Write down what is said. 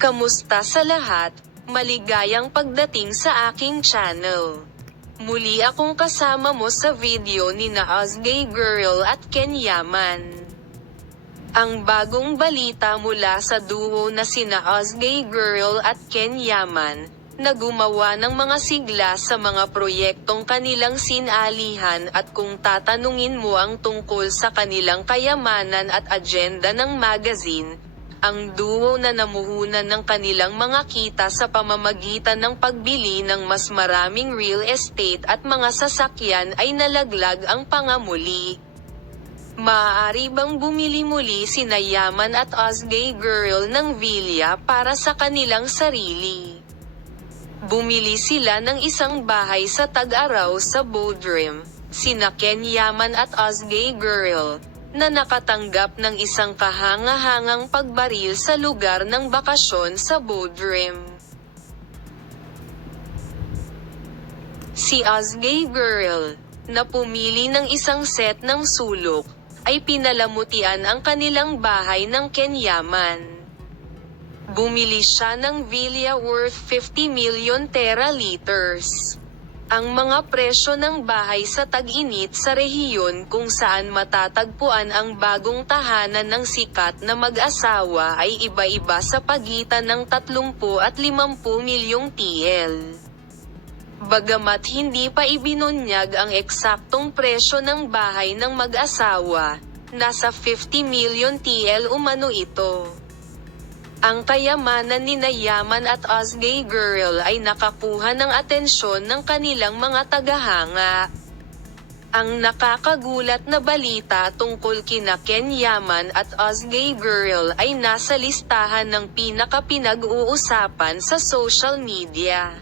Kamusta sa lahat? Maligayang pagdating sa aking channel. Muli akong kasama mo sa video ni na Ozgay Girl at Ken Yaman. Ang bagong balita mula sa duo na sina Ozgay Girl at Ken Yaman, na gumawa ng mga sigla sa mga proyektong kanilang sinalihan at kung tatanungin mo ang tungkol sa kanilang kayamanan at agenda ng magazine, ang duo na namuhunan ng kanilang mga kita sa pamamagitan ng pagbili ng mas maraming real estate at mga sasakyan ay nalaglag ang pangamuli. Maaari bang bumili muli sina Yaman at Ozgay Girl ng villa para sa kanilang sarili? Bumili sila ng isang bahay sa Tag-Araw sa Bodrum, sina Ken Yaman at Ozgay Girl, na nakatanggap ng isang kahanga-hangang pagbaril sa lugar ng bakasyon sa Bodrum. Si Ozgay Girl, na pumili ng isang set ng sulok, ay pinalamutian ang kanilang bahay ng Ken Yaman. Bumili siya ng villa worth 50 million tera liters. Ang mga presyo ng bahay sa tag-init sa rehiyon kung saan matatagpuan ang bagong tahanan ng sikat na mag-asawa ay iba-iba sa pagitan ng 30 at 50 milyong TL. Bagamat hindi pa ibinunyag ang eksaktong presyo ng bahay ng mag-asawa, nasa 50 million TL umano ito. Ang kayamanan ni Yaman at Ozgay Girl ay nakakuha ng atensyon ng kanilang mga tagahanga. Ang nakakagulat na balita tungkol kina Ken Yaman at Ozgay Girl ay nasa listahan ng pinaka-pinag-uusapan sa social media.